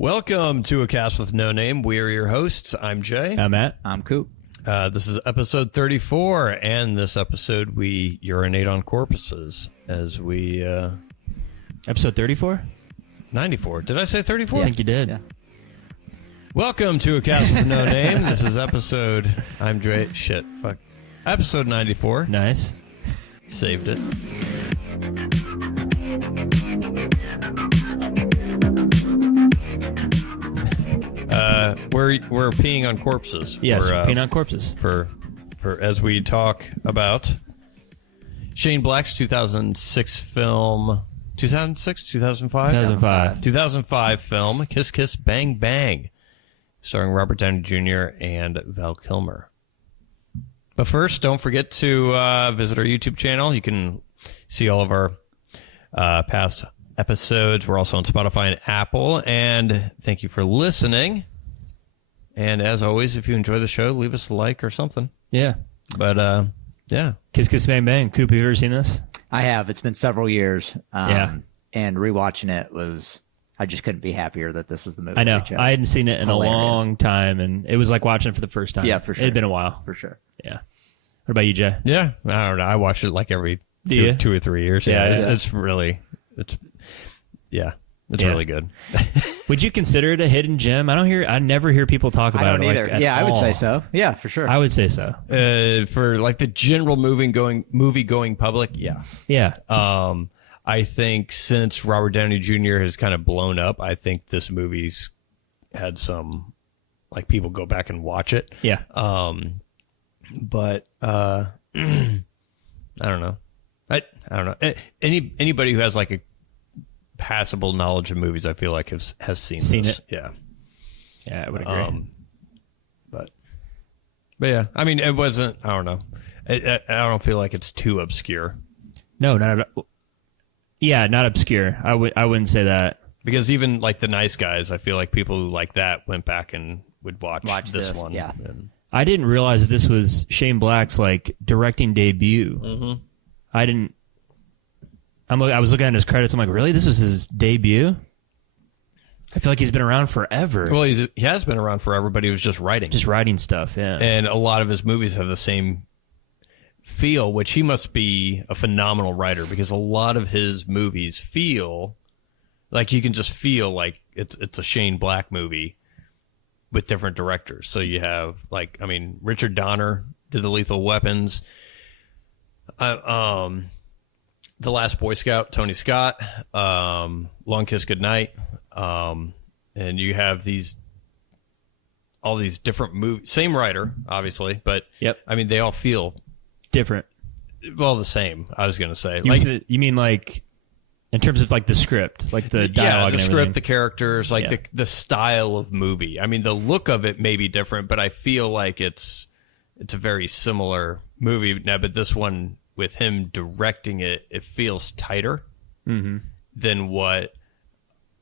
Welcome to A Cast with No Name. We are your hosts. I'm Jay. I'm Matt. I'm Coop. This is episode 34, and this episode we urinate on corpses as we... Episode 34? 94. Did I say 34? I think you did. Yeah. Welcome to A Cast with No Name. This is episode... I'm Jay. Shit. Fuck. Episode 94. Nice. Saved it. We're peeing on corpses. Yes, We're, peeing on corpses. For as we talk about Shane Black's 2006 film, 2006, 2005? 2005 film, Kiss Kiss Bang Bang, starring Robert Downey Jr. and Val Kilmer. But first, don't forget to visit our YouTube channel. You can see all of our past episodes. We're also on Spotify and Apple. And thank you for listening. And as always, if you enjoy the show, leave us a like or something. Yeah. But, yeah. Kiss Kiss Bang Bang. Coop, have you ever seen this? I have. It's been several years. Yeah. And rewatching it was, I just couldn't be happier that this was the movie. I know. we chose. I hadn't seen it in Hilarious. a long time, and it was like watching it for the first time. Yeah, for sure. It had been a while. For sure. Yeah. What about you, Jay? Yeah. I don't know. I watch it like every Do you? two or 3 years. Yeah, It's yeah. really, it's Yeah. really good. Would you consider it a hidden gem? I never hear people talk I about don't it. either. Like, at Yeah, I would all. say so. Yeah, for sure. I would say so. For like the general movie going public, yeah. Yeah. I think since Robert Downey Jr. has kind of blown up, I think this movie's had some, like, people go back and watch it. Yeah. But I don't know. I don't know. Anybody who has like a passable knowledge of movies, I feel like has seen this. it. Yeah. Yeah, I would agree. But yeah, I mean, it wasn't. I don't know. I don't feel like it's too obscure. No, not at all. Yeah, not obscure. I wouldn't say that. Because even like The Nice Guys, I feel like people who like that went back and would watch this one. yeah. And, I didn't realize that this was Shane Black's like directing debut. mm-hmm. I didn't. I was looking at his credits. I'm like, really? This was his debut? I feel like he's been around forever. Well, he has been around forever, but he was just writing. Just writing stuff, yeah. And a lot of his movies have the same feel, which he must be a phenomenal writer, because a lot of his movies feel like you can just feel like it's a Shane Black movie with different directors. So you have, like, I mean, Richard Donner did the Lethal Weapons. The Last Boy Scout, Tony Scott, Long Kiss Goodnight, and you have all these different movies. Same writer, obviously, but Yep. I mean, they all feel Different. well the same. I was going to say, You mean like in terms of like the script, like the dialogue, the and script, everything? the characters, like Yeah. the style of movie. I mean, the look of it may be different, but I feel like it's a very similar movie now. But this one, with him directing it, it feels tighter than what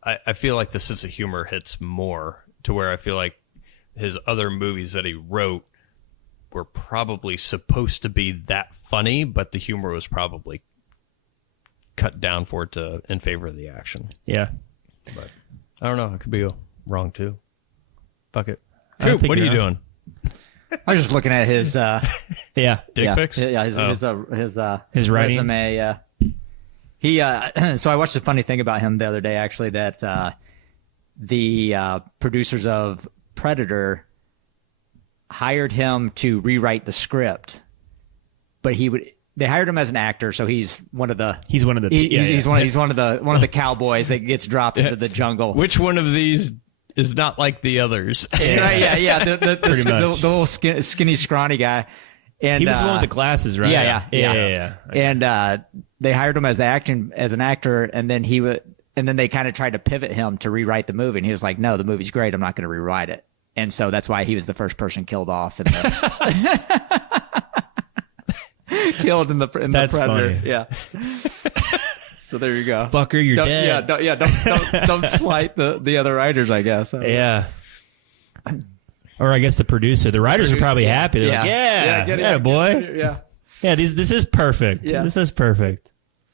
I feel like the sense of humor hits more, to where I feel like his other movies that he wrote were probably supposed to be that funny, but the humor was probably cut down for it in favor of the action. Yeah. But I don't know. I could be wrong too. Fuck it. I don't Coop, think what are you you're doing? I was just looking at his Yeah. Dick yeah, pics? Yeah, His writing? resume. He so I watched a funny thing about him the other day, actually, that the producers of Predator hired him to rewrite the script, but they hired him as an actor, so he's one of the He's one of the. he's one of the cowboys that gets dropped into the jungle. Which one of these is not like the others? Right, yeah. The Pretty much. little skinny, scrawny guy. And He was the one with the glasses, right? Yeah. And they hired him as an actor, and then they kind of tried to pivot him to rewrite the movie, and he was like, "No, the movie's great. I'm not going to rewrite it." And so that's why he was the first person killed off in the killed in the That's Predator. funny. Yeah. So there you go. Fucker, you're dead. Don't slight the other writers, I guess. Yeah. Or I guess the producer. The writers are probably happy. They're like, yeah, boy. Yeah. This is perfect. Yeah. This is perfect.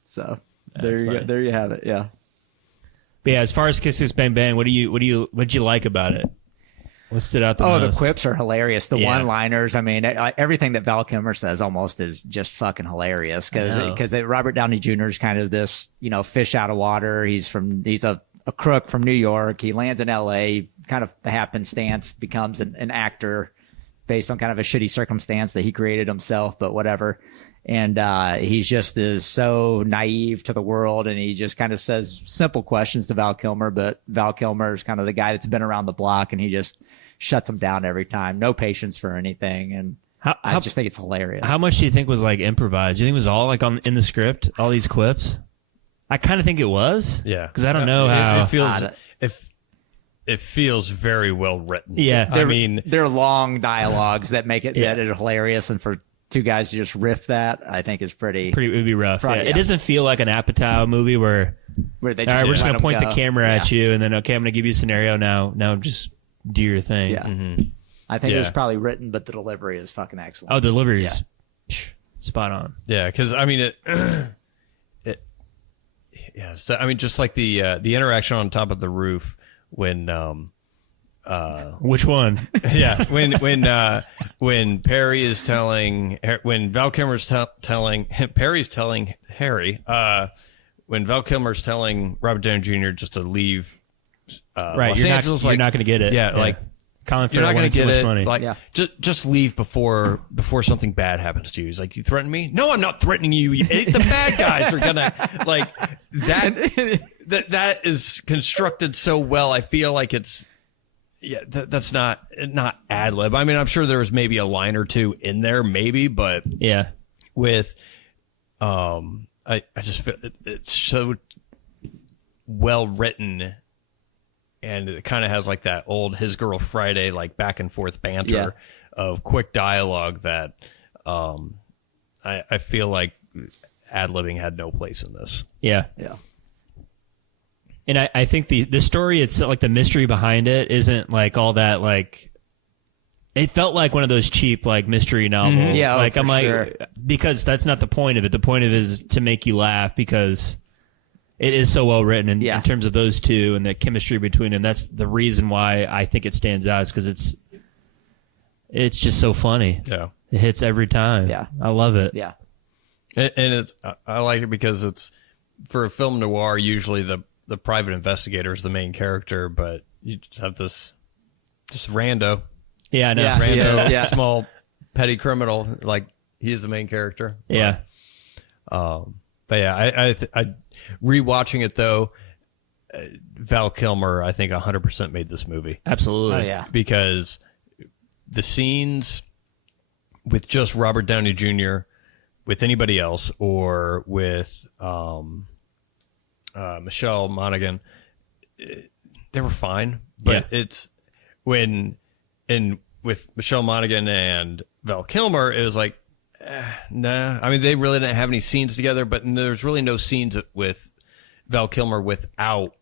So That's funny. there you have it. Yeah. But yeah, as far as Kiss Kiss Bang Bang, what'd you like about it? What stood out the most? The quips are hilarious. The Yeah. one-liners. I mean, everything that Val Kilmer says almost is just fucking hilarious because Robert Downey Jr. is kind of this, fish out of water. He's a crook from New York. He lands in L.A. kind of happenstance, becomes an actor based on kind of a shitty circumstance that he created himself, but whatever. And he's just is so naive to the world, and he just kind of says simple questions to Val Kilmer, but Val Kilmer is kind of the guy that's been around the block, and he just shuts him down every time. No patience for anything, and I just think it's hilarious. How much do you think was like improvised? Do you think it was all like in the script, all these quips? I kind of think it was. Yeah, because I don't know how it feels. It feels very well written. Yeah, they're long dialogues that make it that is hilarious, and for two guys to just riff that, I think is pretty. It would be rough. Probably, yeah. It doesn't feel like an Apatow movie where they all right, we're just gonna point go. the camera at you, and then okay, I'm gonna give you a scenario now just do your thing. Yeah, I think it was probably written, but the delivery is fucking excellent. Oh, the delivery is spot on. Yeah, because I mean so, I mean, just like the interaction on top of the roof when which one? Yeah, when Perry is telling when Val Kilmer's telling Perry's telling Harry when Val Kilmer's telling Robert Downey Jr. just to leave right, Los you're Angeles, not going to get it. Yeah, like Colin you're not going to get it. Money. Like just leave before something bad happens to you. He's like, you threaten me? No, I'm not threatening you. The bad guys are gonna like that. That is constructed so well. I feel like it's that's not ad lib. I mean, I'm sure there was maybe a line or two in there, maybe, but yeah, with I just feel it's so well written. And it kind of has like that old His Girl Friday, like back and forth banter of quick dialogue that I feel like ad-libbing had no place in this. Yeah. Yeah. And I think the story, it's like the mystery behind it isn't like all that like, it felt like one of those cheap like mystery novels. Mm-hmm. Yeah, like I'm like, sure. because that's not the point of it. The point of it is to make you laugh because it is so well written in terms of those two and the chemistry between them. That's the reason why I think it stands out, is because it's just so funny. Yeah, it hits every time. Yeah, I love it. Yeah, and it's I like it because it's for a film noir. Usually the private investigator is the main character, but you just have this just rando. Yeah, I know. Rando, small petty criminal. Like he's the main character. Yeah. But yeah, I rewatching it though, Val Kilmer, I think 100% made this movie. Absolutely. Oh, yeah. Because the scenes with just Robert Downey Jr., with anybody else, or with Michelle Monaghan, they were fine. But it's with Michelle Monaghan and Val Kilmer, it was like, nah. I mean, they really didn't have any scenes together, but there's really no scenes with Val Kilmer without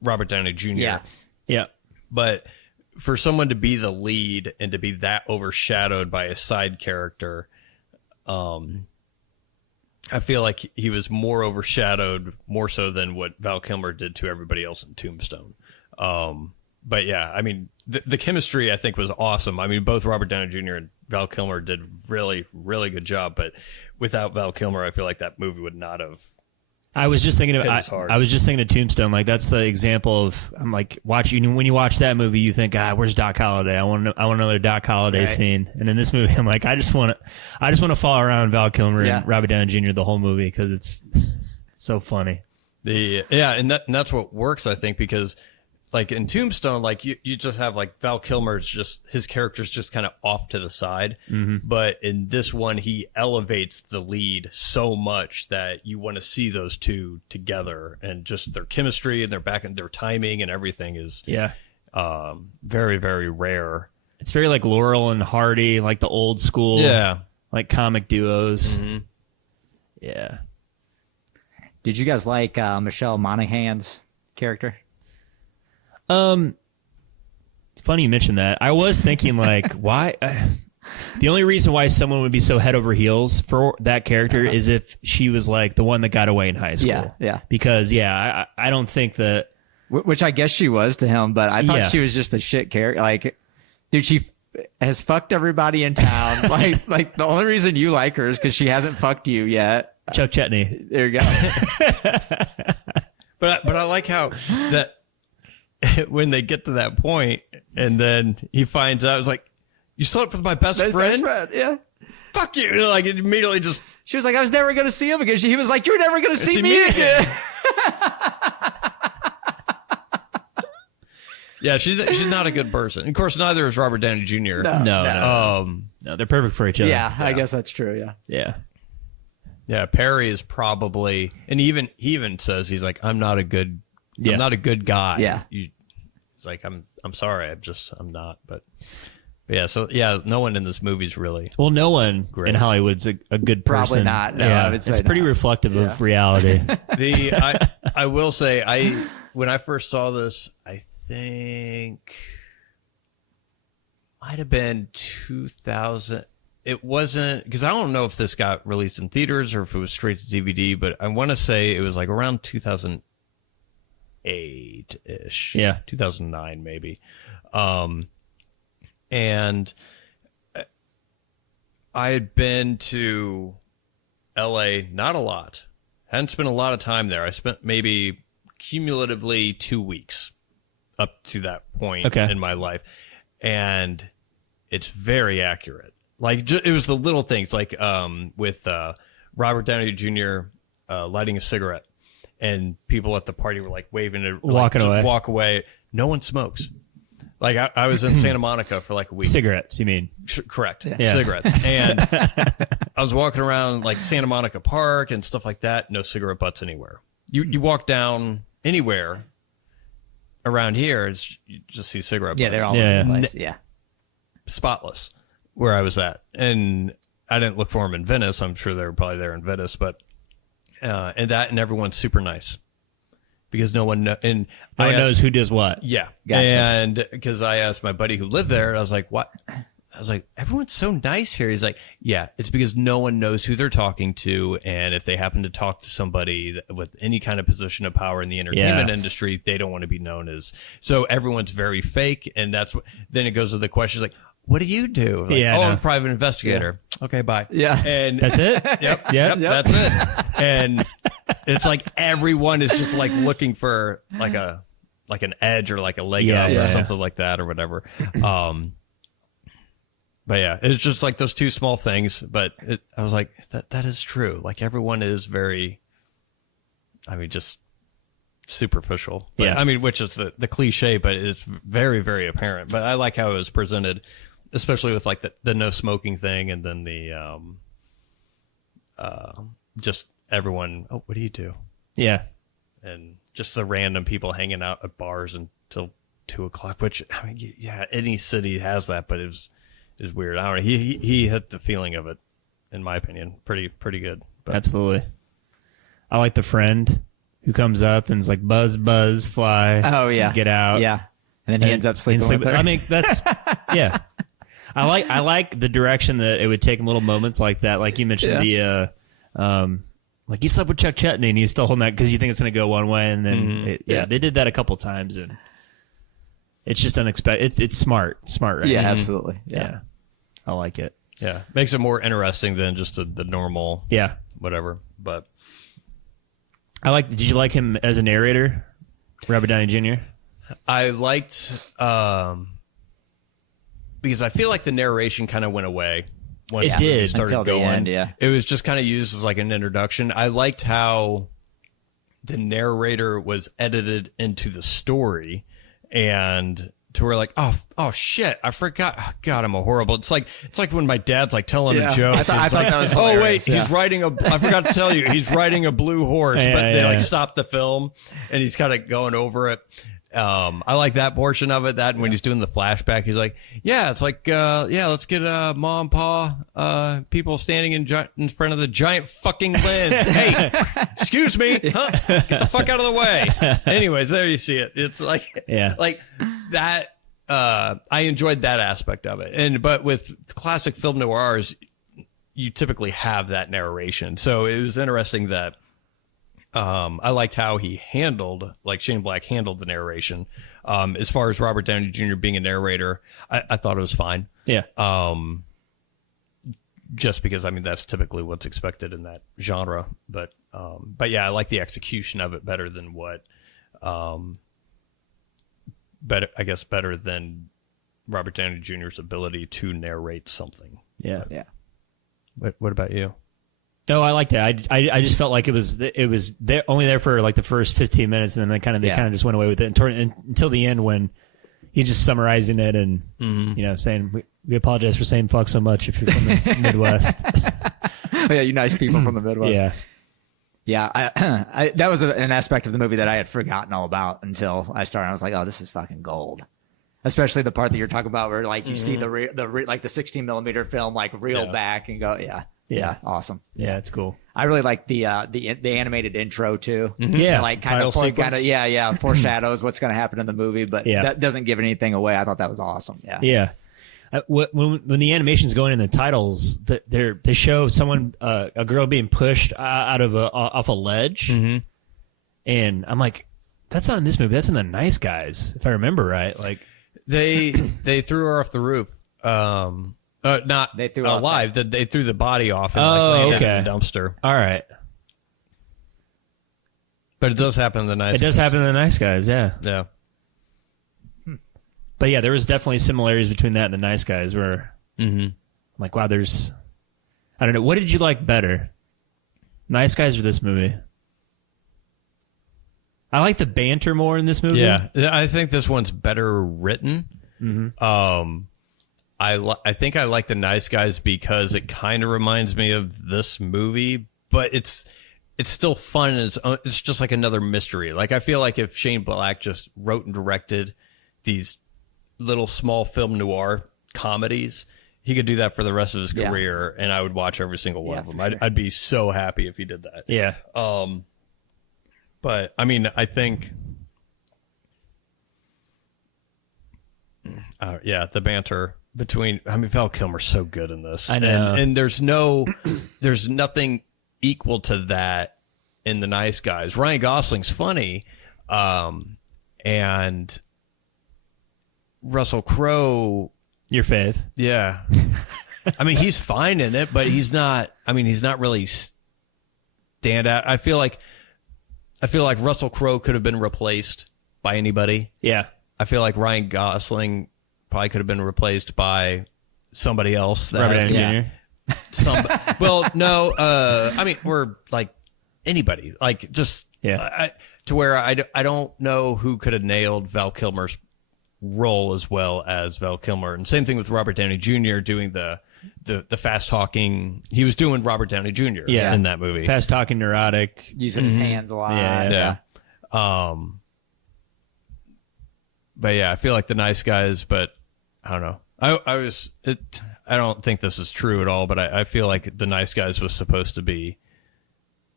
Robert Downey Jr. Yeah. Yeah. But for someone to be the lead and to be that overshadowed by a side character, I feel like he was more overshadowed, more so than what Val Kilmer did to everybody else in Tombstone. But yeah, I mean, the chemistry I think was awesome. I mean, both Robert Downey Jr. and Val Kilmer did really, really good job. But without Val Kilmer, I feel like that movie would not have. I was just thinking of hard. I was just thinking of Tombstone. Like that's the example of I'm like when you watch that movie, you think, where's Doc Holliday? I want another Doc Holliday scene. And in this movie, I'm like, I just want to follow around Val Kilmer and Robert Downey Jr. the whole movie because it's so funny. And that's what works, I think, because like in Tombstone, like you just have like Val Kilmer's just his character's just kind of off to the side. Mm-hmm. But in this one, he elevates the lead so much that you want to see those two together, and just their chemistry and their timing and everything is very, very rare. It's very like Laurel and Hardy, like the old school, like comic duos. Mm-hmm. Yeah. Did you guys like Michelle Monaghan's character? It's funny you mentioned that. I was thinking like, why? The only reason why someone would be so head over heels for that character is if she was like the one that got away in high school. Yeah. Because I don't think that which I guess she was to him, but I thought Yeah. she was just a shit character. Like, dude, she has fucked everybody in town. like the only reason you like her is because she hasn't fucked you yet. Chuck Chetney. There you go. But I like how that when they get to that point and then he finds out, it's like, you slept with my best friend? Yeah. Fuck you. Like, it immediately just, She was like, I was never going to see him again. He was like, you're never going to see me again. yeah, she's not a good person. Of course, neither is Robert Downey Jr. No, they're perfect for each other. Yeah, I guess that's true. Yeah. Yeah. Yeah, Perry is probably, and he even says, he's like, I'm not a good guy. Yeah. He's like, I'm sorry, I'm not. But yeah, so yeah, no one in this movie's really. Well, no one in Hollywood's a good person. Probably not. No, yeah, I would say it's pretty not. reflective of reality. I will say, when I first saw this, I think might have been 2000. It wasn't, because I don't know if this got released in theaters or if it was straight to DVD, but I want to say it was like around 2008-ish. Yeah. 2009 maybe. And I had been to LA, not a lot. Hadn't spent a lot of time there. I spent maybe cumulatively 2 weeks up to that point in my life. And it's very accurate. Like, it was the little things, like with Robert Downey Jr. Lighting a cigarette, and people at the party were like waving it, Walking away. Walk away. No one smokes. Like, I was in Santa Monica for like a week. Cigarettes, you mean? Correct. Yeah. Cigarettes. And I was walking around like Santa Monica Park and stuff like that. No cigarette butts anywhere. You walk down anywhere around here, you just see cigarette butts. Yeah, they're all over the place. Yeah. Spotless where I was at. And I didn't look for them in Venice. I'm sure they were probably there in Venice, but and everyone's super nice because no one knows who does what. Yeah. Gotcha. And because I asked my buddy who lived there, I was like, what? I was like, everyone's so nice here. He's like, yeah, it's because no one knows who they're talking to. And if they happen to talk to somebody with any kind of position of power in the entertainment industry, they don't want to be known as. So everyone's very fake. And that's what, then it goes to the questions like, what do you do? Like, I'm a private investigator. Yeah. Okay, bye. Yeah. And that's it? Yep, that's it. And it's like everyone is just like looking for like an edge or like a leg up or something like that or whatever. But yeah, it's just like those two small things. But I was like, that is true. Like everyone is very, just superficial. But, yeah. Which is the cliche, but it's very, very apparent. But I like how it was presented, especially with like the no smoking thing, and then the just everyone. Oh, what do you do? Yeah, and just the random people hanging out at bars until 2:00. Which any city has that, but it was weird. I don't know. He hit the feeling of it, in my opinion, pretty good. But. Absolutely. I like the friend who comes up and is like, buzz, fly. Oh yeah, get out. Yeah, and then he ends up sleeping with her. That's yeah. I like the direction that it would take in little moments like that. Like you mentioned like you slept with Chuck Chetney and he's still holding that because you think it's going to go one way, and then they did that a couple times, and it's just unexpected. It's smart, right? Yeah, absolutely. Yeah, I like it. Yeah, makes it more interesting than just the normal. Yeah, whatever. But did you like him as a narrator, Robert Downey Jr.? I liked because I feel like the narration kind of went away once it did started until going. The end, yeah. It was just kind of used as like an introduction. I liked how the narrator was edited into the story, and to where like, oh shit, I forgot. Oh, God, I'm a horrible. It's like when my dad's like telling a joke. I thought that was oh wait, he's riding I forgot to tell you, he's riding a blue horse, but they like stopped the film and he's kind of going over it. I like that portion of it. That when he's doing the flashback, he's like, yeah, it's like, let's get mom, pa, people standing in front of the giant fucking lens. Hey, excuse me, huh? Get the fuck out of the way. Anyways, there you see it. It's like, like that. I enjoyed that aspect of it, but with classic film noirs, you typically have that narration. So it was interesting that I liked how he handled, like Shane Black handled the narration. As far as Robert Downey Jr. being a narrator, I thought it was fine. Yeah. Just because, I mean, that's typically what's expected in that genre. But yeah, I like the execution of it better than what, better than Robert Downey Jr.'s ability to narrate something. Yeah. Yeah. What about you? No, I liked it. I just felt like it was there, only there for like the first 15 minutes, and then they kind of just went away with it until the end when he's just summarizing it and saying we apologize for saying fuck so much if you're from the Midwest. Oh, yeah, you nice people from the Midwest. Yeah. Yeah, that was an aspect of the movie that I had forgotten all about until I started. I was like, oh, this is fucking gold. Especially the part that you're talking about where like you see the 16 millimeter film like reel back and go, yeah, awesome. Yeah, it's cool. I really like the animated intro too. Yeah, like kind of foreshadows what's going to happen in the movie, but that doesn't give anything away. I thought that was awesome. Yeah. When the animation's going in the titles, they show someone a girl being pushed out of off a ledge, and I'm like, that's not in this movie. That's in The Nice Guys, if I remember right. Like they threw her off the roof. Not they threw alive. They threw the body off and landed in the dumpster. All right, but it does happen in The Nice Guys. It does happen in The Nice Guys. Yeah. Yeah. But yeah, there was definitely similarities between that and The Nice Guys where I'm like, wow, there's... I don't know. What did you like better? Nice Guys or this movie? I like the banter more in this movie. Yeah, I think this one's better written. I think I like The Nice Guys because it kind of reminds me of this movie, but it's still fun and it's just like another mystery. Like I feel like if Shane Black just wrote and directed these little small film noir comedies, he could do that for the rest of his career, and I would watch every single one of them. Sure. I'd be so happy if he did that. Yeah. But I mean, I think, the banter between, I mean, Val Kilmer's so good in this. I know. And there's nothing equal to that in The Nice Guys. Ryan Gosling's funny, and Russell Crowe, Your fave. yeah. I mean, he's fine in it, but he's not really stand out. I feel like Russell Crowe could have been replaced by anybody. Yeah. I feel like Ryan Gosling probably could have been replaced by somebody else. Robert Downey Jr. Well, no, I mean, we're like anybody, like just to where I don't know who could have nailed Val Kilmer's role as well as Val Kilmer. And same thing with Robert Downey Jr. doing the fast talking. He was doing Robert Downey Jr. in that movie. Fast talking, neurotic, using his hands a lot. Yeah. But yeah, I feel like The Nice Guys, but I don't know. I don't think this is true at all, but I feel like The Nice Guys was supposed to be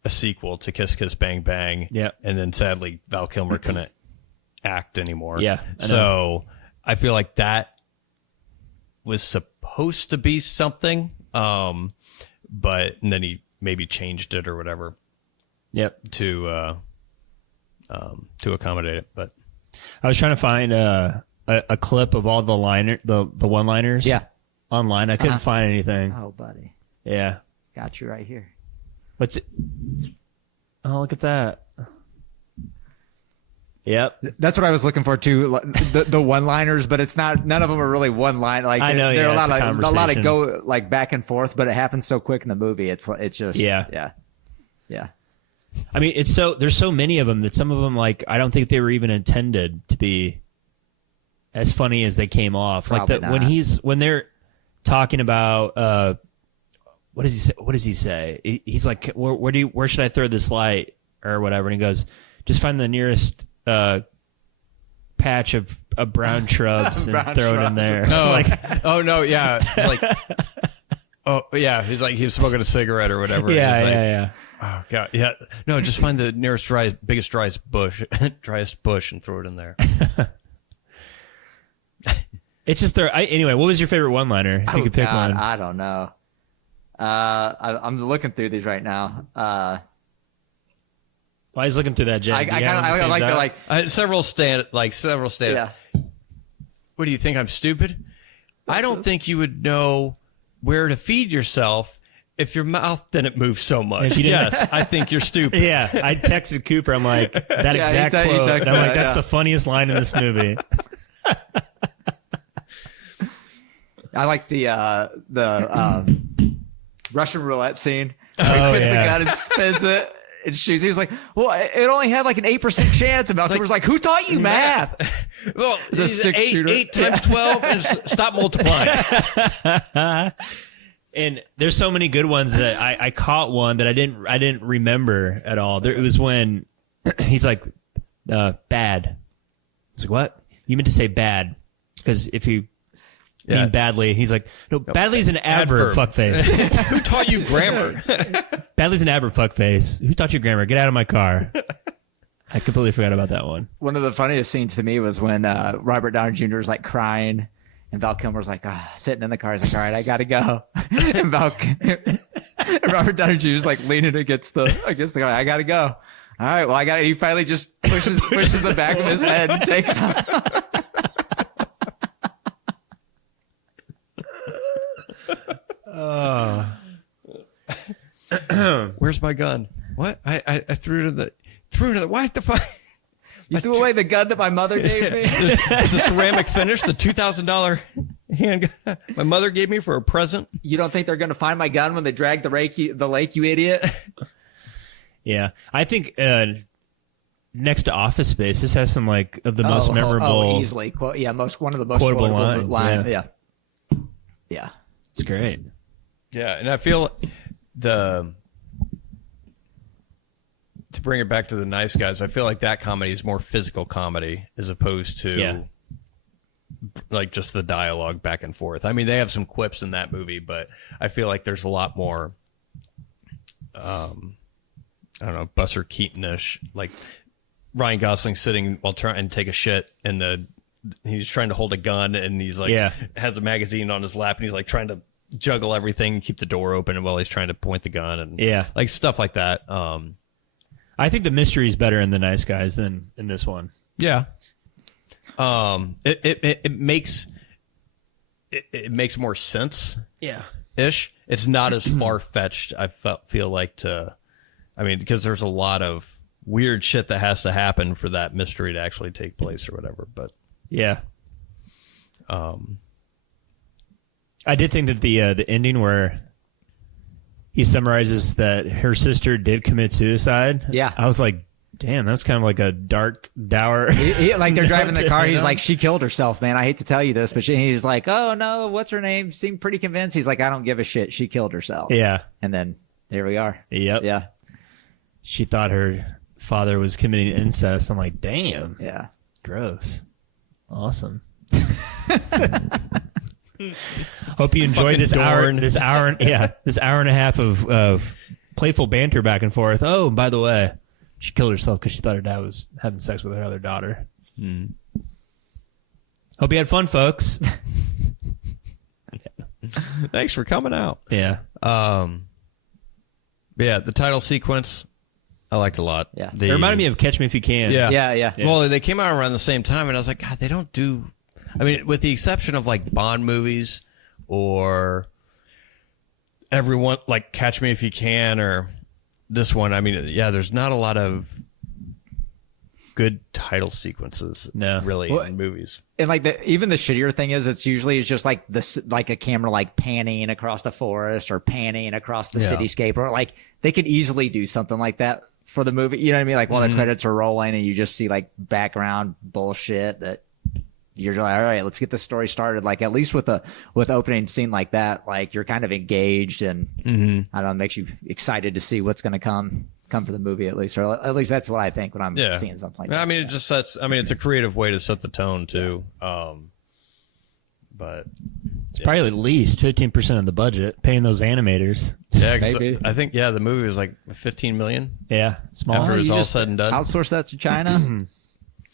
a sequel to Kiss Kiss Bang Bang. Yeah. And then sadly Val Kilmer couldn't act anymore. Yeah. So I feel like that was supposed to be something. But and then he maybe changed it or whatever. Yep. To accommodate it. But I was trying to find a clip of all the one-liners. Yeah. Online. I couldn't find anything. Oh, buddy. Yeah. Got you right here. What's it? Oh, look at that. Yep. That's what I was looking for too. The one-liners, but it's not. None of them are really one line. Like I know. There are a lot of go like back and forth, but it happens so quick in the movie. It's just yeah. I mean, there's so many of them that some of them like I don't think they were even intended to be as funny as they came off. Probably like when they're talking about what does he say? What does he say? He's like, where should I throw this light or whatever? And he goes, just find the nearest patch of brown shrubs and throw it in there. Oh no, yeah, like he's like he was smoking a cigarette or whatever. Yeah. Oh god, yeah. No, just find the nearest driest bush and throw it in there. It's just anyway. What was your favorite one-liner? If you could pick one. I don't know. I'm looking through these right now. While he's looking through that, Jen, I like the like. Several stand. Yeah. What do you think? I'm stupid? I don't think you would know where to feed yourself if your mouth didn't move so much. If you didn't- Yes, I think you're stupid. Yeah, I texted Cooper. I'm like, that Yeah, exact he quote. texted And I'm like, that, that's yeah. the funniest line in this movie. I like the Russian roulette scene. Oh, He puts the yeah. gun and spins it and shoots. He was like, "Well, it only had like an 8% chance." And Malcolm was like, "Who taught you math?" Well, It's a he's 6-shooter. 8 times 12 and stop multiplying. And there's so many good ones that I caught one that I didn't remember at all. It was when he's like, bad. It's like, what? You meant to say bad. Because if you mean badly, he's like, no, badly's an adverb, fuckface. Who taught you grammar? Badly's an adverb, fuckface. Who taught you grammar? Get out of my car. I completely forgot about that one. One of the funniest scenes to me was when Robert Downey Jr. was like crying, and Val Kilmer's like sitting in the car. He's like, "All right, I gotta go." And Robert Downey Jr. is like leaning against the car. I gotta go. All right, well, I got. He finally just pushes the back of his head and takes off. Where's my gun? What? I threw it to the what the fuck? You threw away the gun that my mother gave me. The ceramic finish, the $2,000 handgun my mother gave me for a present. You don't think they're gonna find my gun when they drag the lake, you idiot? Yeah. I think next to Office Space, this has some like of the most memorable. Oh, easily. One of the most quotable quotable lines, Yeah. Yeah. It's great. Yeah, and I feel to bring it back to the Nice Guys, I feel like that comedy is more physical comedy as opposed to like just the dialogue back and forth. I mean, they have some quips in that movie, but I feel like there's a lot more I don't know, Buster Keaton-ish, like Ryan Gosling sitting while trying to take a shit and he's trying to hold a gun and he's like has a magazine on his lap and he's like trying to juggle everything, keep the door open while he's trying to point the gun and like stuff like that. I think the mystery is better in The Nice Guys than in this one. Yeah. It makes more sense. Yeah. Ish. It's not as far fetched. I feel like because there's a lot of weird shit that has to happen for that mystery to actually take place or whatever. But yeah. I did think that the ending where he summarizes that her sister did commit suicide. Yeah. I was like, damn, that's kind of like a dark, dour. Like they're driving the car. He's like, she killed herself, man. I hate to tell you this, but he's like, oh no, what's her name? Seemed pretty convinced. He's like, I don't give a shit. She killed herself. Yeah. And then there we are. Yep. Yeah. She thought her father was committing incest. I'm like, damn. Yeah. Gross. Awesome. Hope you enjoyed this hour and a half of playful banter back and forth. Oh, by the way, she killed herself because she thought her dad was having sex with her other daughter. Hope you had fun, folks. thanks for coming out. Yeah. The title sequence I liked a lot. Yeah. It reminded me of Catch Me If You Can. Yeah. Well, they came out around the same time, and I was like, God, they don't do. I mean, with the exception of like Bond movies or everyone like Catch Me If You Can or this one. I mean, there's not a lot of good title sequences. Really, in movies. And like even the shittier thing is, it's usually just like this, like a camera like panning across the forest or panning across the cityscape, or like they could easily do something like that for the movie. You know what I mean? Like while the credits are rolling and you just see like background bullshit that you're like, all right, let's get the story started. Like at least with opening scene like that, like you're kind of engaged and I don't know, it makes you excited to see what's going to come for the movie at least, or at least that's what I think when I'm seeing something like that. I mean, it just sets. I mean, it's a creative way to set the tone too. But it's probably at least 15% of the budget paying those animators. Yeah, maybe. I think the movie was like $15 million. Yeah, small. After it was all said and done. Outsource that to China.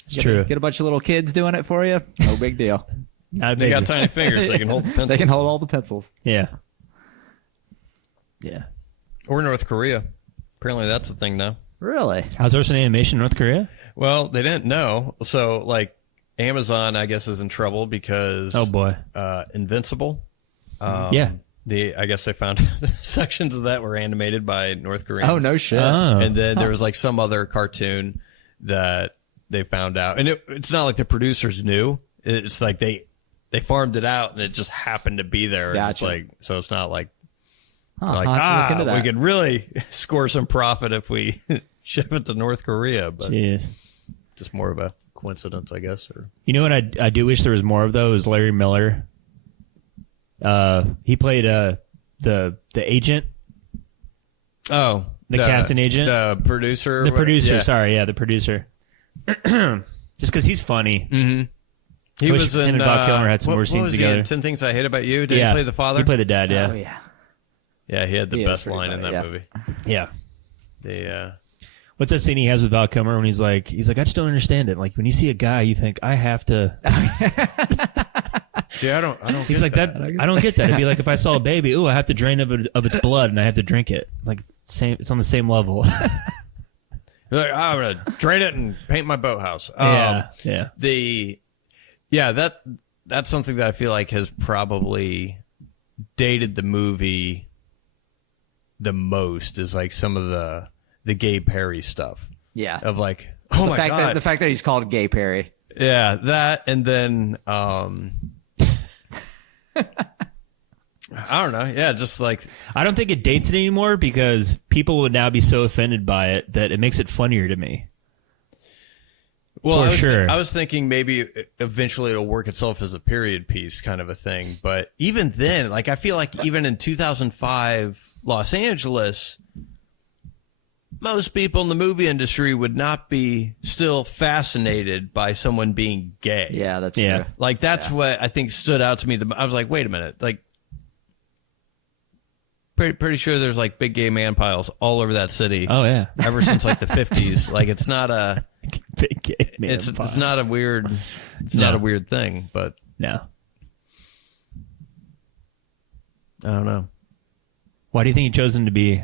It's true. Get a bunch of little kids doing it for you. No big deal. They got tiny fingers. They can hold the pencils. They can hold all the pencils. Yeah. Or North Korea. Apparently that's the thing now. Really? Outsourcing animation in North Korea? Well, they didn't know. So, like, Amazon, I guess, is in trouble because Oh boy. Invincible. Yeah. I guess they found sections of that were animated by North Koreans. Oh, no shit. Oh. And then there was like some other cartoon that they found out, and it's not like the producers knew. It's like they farmed it out, and it just happened to be there. And it's Gotcha. like, so it's not like I'll have to look into that. we could really score some profit if we ship it to North Korea, but Jeez. just more of a coincidence, I guess. Or You know what I do wish there was more of though is Larry Miller. He played the agent, the casting agent? the producer, the producer. Yeah. Sorry, yeah, the producer. Just because he's funny. Mm-hmm. He Wish was him in and Val Kilmer had some what- more what scenes was he together. in 10 Things I Hate About You. Did Yeah, he play the father? He played the dad. Yeah, Oh, yeah. Yeah, he had the He is best pretty line in funny, that yeah. movie. yeah. The What's that scene he has with Val Kilmer when he's like, I just don't understand it. Like when you see a guy, you think I have to. see, I don't. He's get like that. I don't get that. It'd be like if I saw a baby, I have to drain of its blood and I have to drink it. Like same. It's on the same level. Like, I'm gonna drain it and paint my boathouse. Yeah. That's something that I feel like has probably dated the movie the most. Is like some of the Gay Perry stuff Yeah. of like, oh the my fact god, the fact that he's called Gay Perry. yeah, that, and then I don't know, yeah, just like I don't think it dates it anymore because people would now be so offended by it that it makes it funnier to me. well, For sure. I was thinking maybe eventually it'll work itself as a period piece kind of a thing, but even then, like I feel like even in 2005 Los Angeles, most people in the movie industry would not be still fascinated by someone being gay. Yeah, that's Yeah. true. Like that's what I think stood out to me. I was like, wait a minute, like pretty sure there's like big gay man piles all over that city. Oh yeah. Ever since like the 50s. Like it's not a Big gay man it's pies. not a weird No. not a weird thing, but No. I don't know. Why do you think he chose him to be?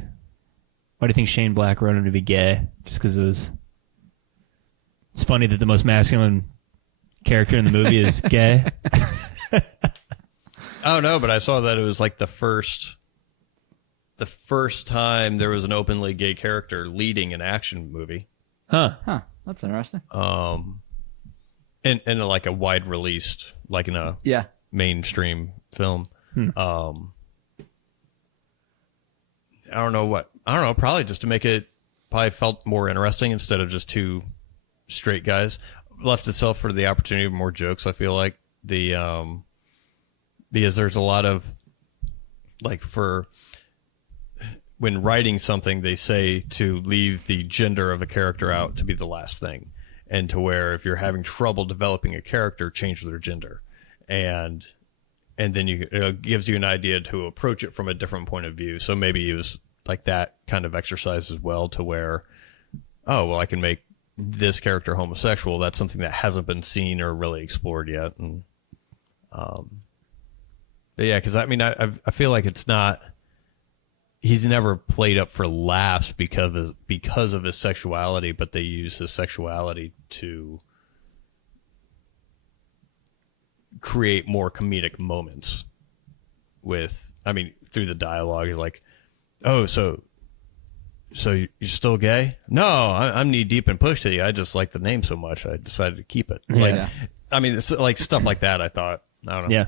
Why do you think Shane Black wrote him to be gay? Just because it was. It's funny that the most masculine character in the movie is gay. Oh no, but I saw that it was like the first time there was an openly gay character leading an action movie. Huh. Huh. That's interesting. In like a wide released, like in a Yeah. mainstream film. I don't know, probably just to make it probably felt more interesting instead of just two straight guys. Left itself for the opportunity of more jokes, I feel like. Because there's a lot of like for when writing something they say to leave the gender of a character out to be the last thing, and to where if you're having trouble developing a character, change their gender, and then it gives you an idea to approach it from a different point of view. So maybe it was like that kind of exercise as well, to where, oh well, I can make this character homosexual. That's something that hasn't been seen or really explored yet. And but yeah, because I mean, I feel like it's not. He's never played up for laughs because of his sexuality, but they use his sexuality to create more comedic moments through the dialogue. You're like, oh, so you're still gay? No, I'm knee deep in Push-T. I just like the name so much, I decided to keep it. Yeah. I mean, it's like stuff like that. I thought, I don't know. Yeah.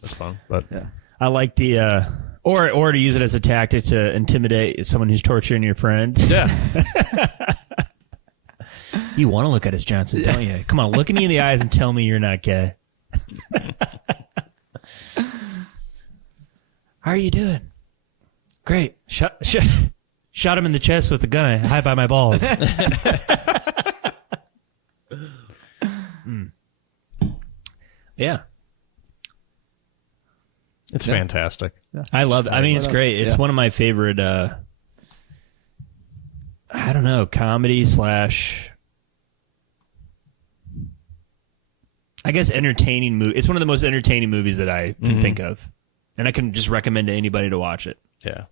That's fun. But Yeah. I like the or to use it as a tactic to intimidate someone who's torturing your friend. yeah, You want to look at us, Johnson, don't you? Come on, look at me in the eyes and tell me you're not gay. How are you doing? Great. Shot him in the chest with a gun. I hide by my balls. Yeah. it's fantastic. I love it. I mean, it's great. It's Yeah. one of my favorite, I don't know, comedy / I guess entertaining movie. It's one of the most entertaining movies that I can think of. And I can just recommend to anybody to watch it. Yeah,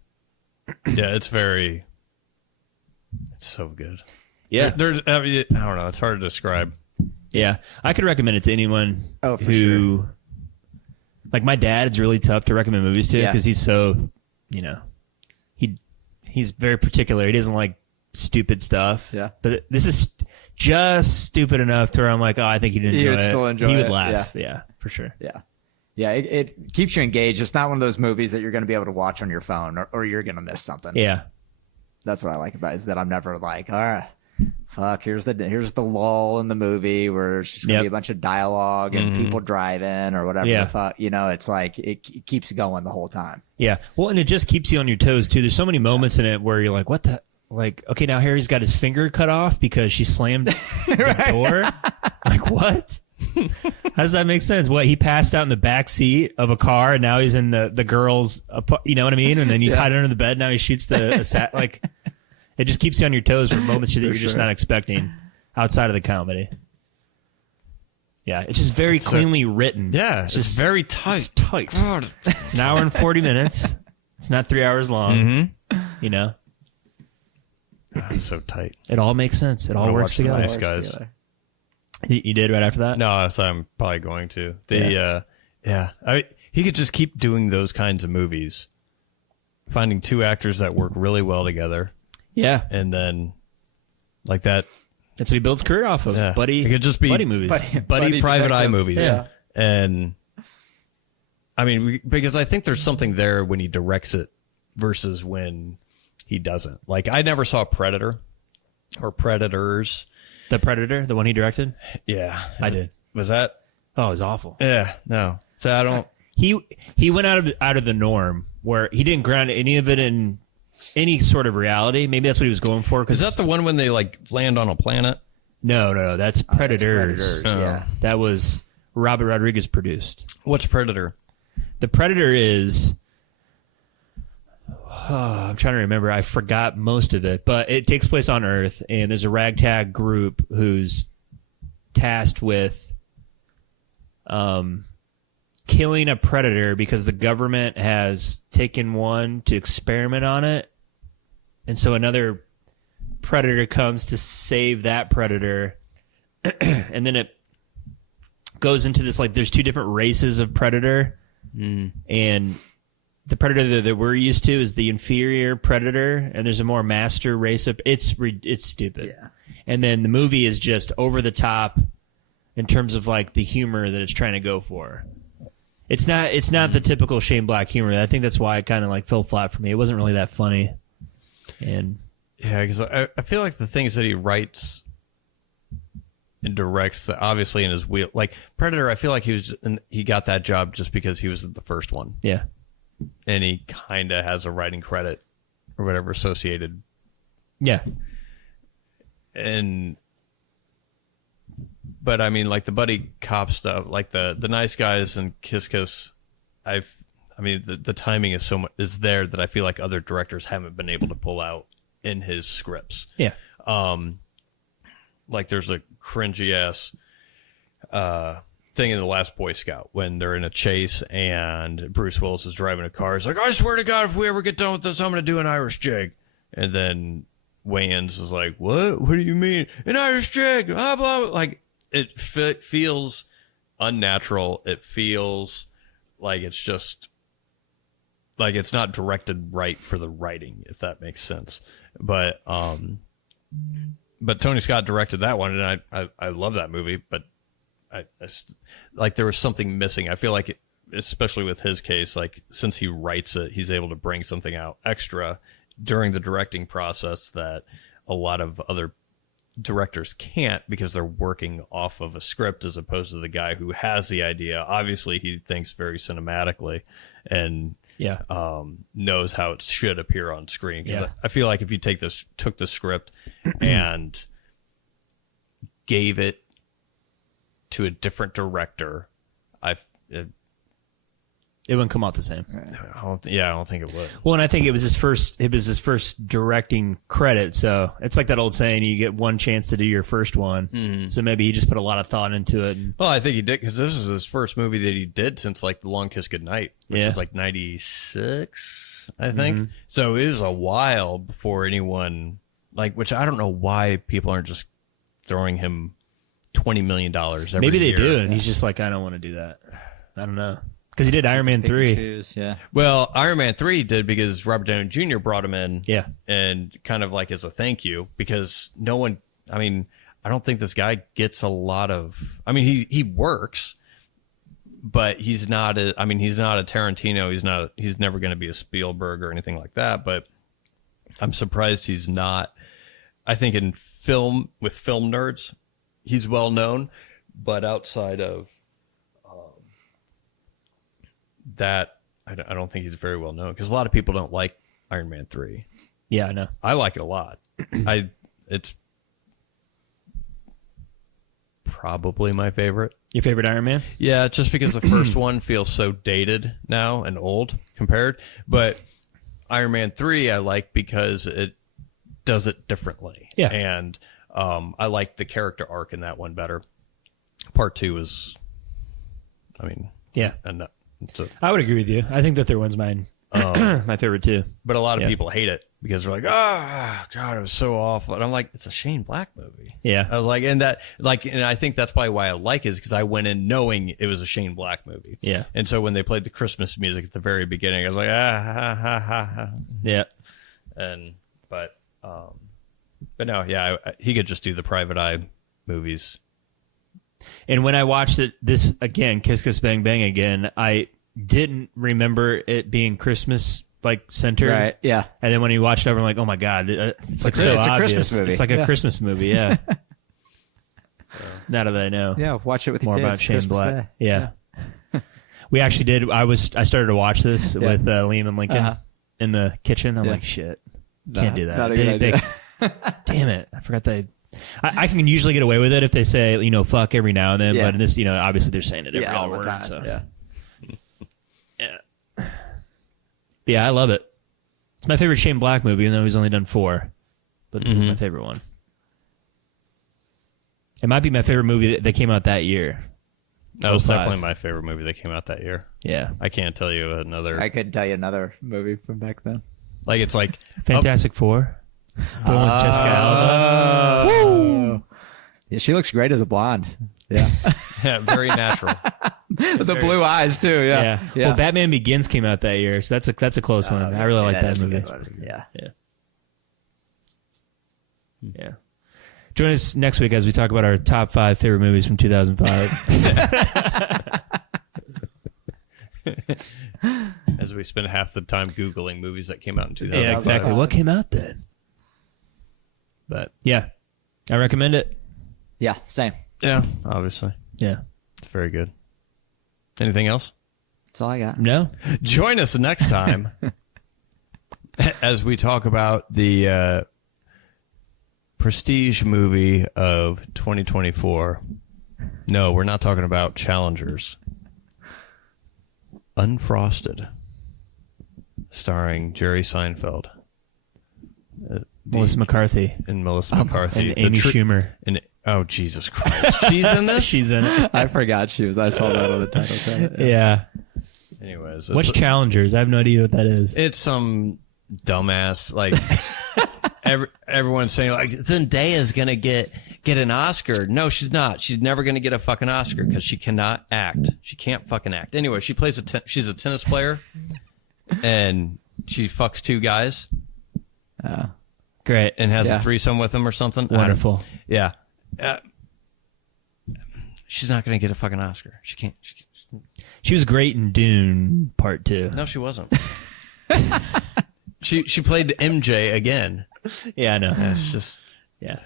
yeah. It's very. It's so good. Yeah. There's I don't know. It's hard to describe. Yeah, I could recommend it to anyone Oh, for who, sure. like my dad, it's really tough to recommend movies to Yeah. because he's so, he's very particular. He doesn't like stupid stuff. Yeah. But this is just stupid enough to where I'm like, oh, I think he'd enjoy He would it. still enjoy he would it, laugh. Yeah, for sure. Yeah. Yeah, it keeps you engaged. It's not one of those movies that you're going to be able to watch on your phone or you're going to miss something. Yeah. That's what I like about it, is that I'm never like, all right, fuck, here's the lull in the movie where it's just going to Yep. be a bunch of dialogue and people driving or whatever Yeah. the fuck. It's like it keeps going the whole time. Yeah. Well, and it just keeps you on your toes too. There's so many moments in it where you're like, what the? Like, okay, now Harry's got his finger cut off because she slammed the door. Like, what? How does that make sense? What, he passed out in the back seat of a car and now he's in the girl's, you know what I mean? And then he's hiding under the bed. Now he shoots like, it just keeps you on your toes for moments that you're just not expecting outside of the comedy. Yeah, it's just very cleanly written. Yeah, it's just very tight. It's tight. It's an hour and 40 minutes. It's not 3 hours long. You know? It's so tight. It all makes sense. It all gonna works watch The together. Nice Guys. You did right after that? No, so I'm probably going to. He could just keep doing those kinds of movies, finding two actors that work really well together, Yeah. and then like that. That's what he builds career off of. Yeah. Buddy, It could just be buddy movies. buddy private eye detective. movies. Yeah. And I mean, because I think there's something there when he directs it versus when he doesn't. Like, I never saw Predator or Predators. The Predator, the one he directed? Yeah. I did. Was that? Oh, it was awful. Yeah. No. So I don't. He went out of the norm where he didn't ground any of it in any sort of reality. Maybe that's what he was going for. Is that the one when they like land on a planet? No. That's Predators. Predators, yeah. That was Robert Rodriguez produced. What's Predator? The Predator is... I'm trying to remember. I forgot most of it, but it takes place on Earth, and there's a ragtag group who's tasked with killing a predator because the government has taken one to experiment on it, and so another predator comes to save that predator, and then it goes into this, like, there's two different races of predator, and the predator that we're used to is the inferior predator, and there's a more master race of. It's stupid. Yeah. And then the movie is just over the top in terms of like the humor that it's trying to go for. It's not the typical Shane Black humor. I think that's why it kind of like fell flat for me. It wasn't really that funny. And Yeah, because I feel like the things that he writes and directs, that obviously in his wheel, like Predator, I feel like he got that job just because he was the first one, yeah, and he kind of has a writing credit or whatever associated. yeah, But I mean, like the buddy cop stuff, like the Nice Guys and Kiss Kiss, I mean, the timing is there that I feel like other directors haven't been able to pull out in his scripts. yeah. Like there's a cringy ass thing in The Last Boy Scout when they're in a chase and Bruce Willis is driving a car. He's like, I swear to God, if we ever get done with this, I'm going to do an Irish jig. And then Wayans is like, what? What do you mean? An Irish jig? Blah, blah, blah. Like, it feels unnatural. It feels like it's just, like it's not directed right for the writing, if that makes sense. But Tony Scott directed that one, and I love that movie, but like there was something missing. I feel like, especially with his case, like since he writes it, he's able to bring something out extra during the directing process that a lot of other directors can't, because they're working off of a script as opposed to the guy who has the idea. Obviously, he thinks very cinematically and Yeah. knows how it should appear on screen. 'Cause Yeah. I feel like if you took the script and gave it to a different director, It wouldn't come out the same. I don't think it would. Well, and I think it was his first directing credit. So it's like that old saying, you get one chance to do your first one. Mm-hmm. So maybe he just put a lot of thought into it. And, Well, I think he did, because this is his first movie that he did since like The Long Kiss Goodnight, which Yeah. was like 96, I think. So it was a while before anyone like, which I don't know why people aren't just throwing him $20 million every Maybe they year. do, and he's just like, I don't want to do that. I don't know. Because he did Iron Man 3. Yeah. Well, Iron Man 3 did because Robert Downey Jr. brought him in. Yeah. And kind of like as a thank you, because no one, I mean, I don't think this guy gets a lot of, I mean, he works, but he's not a Tarantino. He's never going to be a Spielberg or anything like that. But I'm surprised he's not. I think in film, with film nerds, he's well known, but outside of that, I don't think he's very well known, because a lot of people don't like Iron Man 3. Yeah, I know. I like it a lot. It's probably my favorite. Your favorite Iron Man? Yeah, just because the first one feels so dated now and old compared. But Iron Man 3 I like because it does it differently. Yeah. And I like the character arc in that one better. Part 2 is, I mean, Yeah. I would agree with you. I think the third one's mine. My favorite too. But a lot of Yeah. people hate it because they're like, oh, God, it was so awful. And I'm like, it's a Shane Black movie. Yeah. I was like, and I think that's probably why I like it, is because I went in knowing it was a Shane Black movie. Yeah. And so when they played the Christmas music at the very beginning, I was like, ha, ha, ha, ha. Yeah. But no, yeah, he could just do the Private Eye movies. And when I watched it, this again, Kiss Kiss Bang Bang again, I didn't remember it being Christmas like centered. Right. Yeah. And then when you watched it over, I'm like, oh my God, it's like so it's a obvious. Christmas movie. It's like a Yeah. Christmas movie. Yeah. Now that I know. Yeah. Watch it with your More kids. about Shane Christmas Black. Day. Yeah. We actually did. I started to watch this Yeah. with Liam and Lincoln Uh-huh. in the kitchen. I'm Yeah. like, shit, can't do that. Not a good idea. Damn it! I forgot they. I can usually get away with it if they say, fuck every now and then. Yeah. But in this, obviously they're saying it every all other the word. time. So Yeah. yeah, I love it. It's my favorite Shane Black movie, even though he's only done 4. But this is my favorite one. It might be my favorite movie that came out that year. That was 05. definitely my favorite movie that came out that year. Yeah, I can't tell you another. I could tell you another movie from back then. Like, it's like, Fantastic Four. The one with Jessica Alba. Woo! Yeah, she looks great as a blonde. Yeah. yeah, very natural. With the blue eyes too. Yeah. Yeah. Well, Batman Begins came out that year, so that's a close one. I really like that is a movie. good one. Yeah. Yeah. Join us next week as we talk about our top 5 favorite movies from 2005. As we spend half the time Googling movies that came out in 2005. Yeah, exactly. What came out then? But yeah, I recommend it. Yeah. Same. Yeah, obviously. Yeah. It's very good. Anything else? That's all I got. No? Join us next time as we talk about the prestige movie of 2024. No, we're not talking about Challengers. Unfrosted, starring Jerry Seinfeld. Melissa McCarthy And Melissa McCarthy. and Amy Schumer. And, oh, Jesus Christ. She's in this? She's in it. I forgot she was. I saw that on the title card. Yeah. Anyways. What's Challengers? I have no idea what that is. It's some dumbass, like, everyone's saying, like, Zendaya's going to get an Oscar. No, she's not. She's never going to get a fucking Oscar because she cannot act. She can't fucking act. Anyway, she plays she's a tennis player, and she fucks 2 guys Great. and has Yeah. a threesome with them or something. Wonderful. Yeah. She's not going to get a fucking Oscar. She can't. She was great in Dune Part 2. No, she wasn't. She played MJ again. Yeah, I know. And it's just Yeah.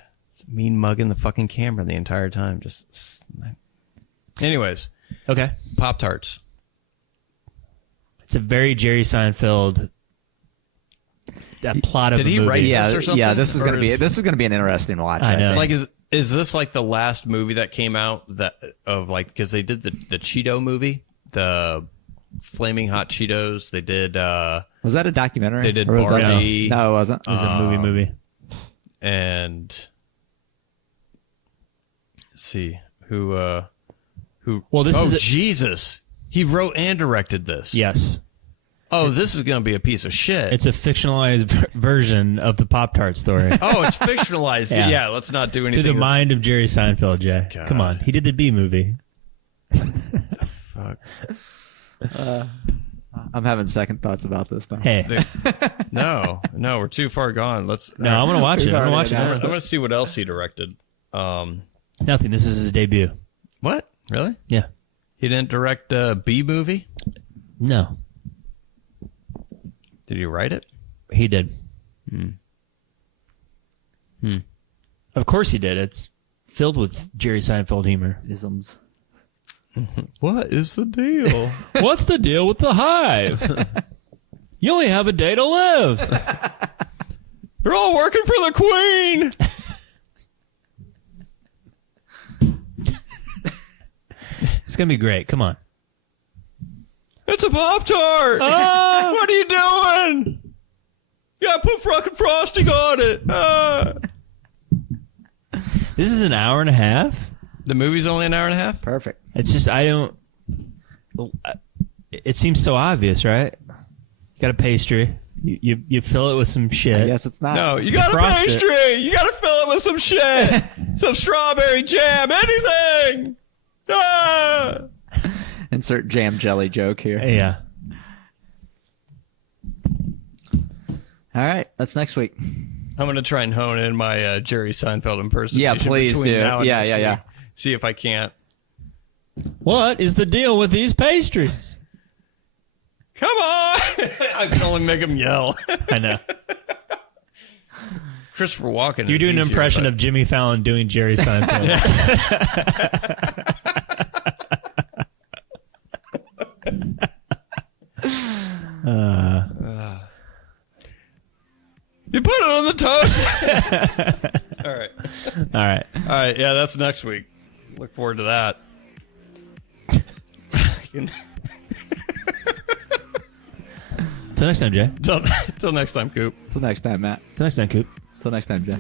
mean mugging the fucking camera the entire time. Just. Anyways, Okay. Pop-Tarts. It's a very Jerry Seinfeld plot of Did a he movie. write Yeah. or something? Yeah. This is Or gonna be an interesting watch. I know. think. Like, is this like the last movie that came out because they did the Cheeto movie, the Flaming Hot Cheetos. They did Was that a documentary? They did Or was that- Barbie. No, it wasn't. It was a movie. and let's see who. Well, this oh is Jesus! He wrote and directed this. Yes. Oh, this is going to be a piece of shit. It's a fictionalized version of the Pop-Tart story. Oh, it's fictionalized. Yeah, let's not do anything. Through the mind of Jerry Seinfeld, Jay. God. Come on. He did the Bee Movie. Fuck. I'm having second thoughts about this now. Hey. No, we're too far gone. No, I'm going to watch it. I'm I'm going to see what else he directed. Nothing. This is his debut. What? Really? Yeah. He didn't direct a Bee movie? No. Did he write it? He did. Of course he did. It's filled with Jerry Seinfeld humor. Isms. What is the deal? What's the deal with the hive? You only have a day to live. They're all working for the queen. It's going to be great. Come on. It's a Pop-Tart. What are you doing? You gotta put fucking frosting on it. This is an hour and a half? The movie's only an hour and a half? Perfect. It's just, it seems so obvious, right? You got a pastry. You fill it with some shit. Yes, it's not. No, you got a Frost it. pastry. You gotta fill it with some shit. Some strawberry jam, anything. Insert jam jelly joke here. Yeah. All right, that's next week. I'm gonna try and hone in my Jerry Seinfeld impersonation. Yeah, please between do. now and Yeah, next yeah. week. See if I can't. What is the deal with these pastries? Come on! I can only make him yell. I know. Christopher Walken. You're doing an is easier, impression but- of Jimmy Fallon doing Jerry Seinfeld. You put it on the toast. All right. All right. All right. Yeah, that's next week. Look forward to that. Till next time, Jay. Till next time, Coop. Till next time, Matt. Till next time, Coop. Till next time, Jeff.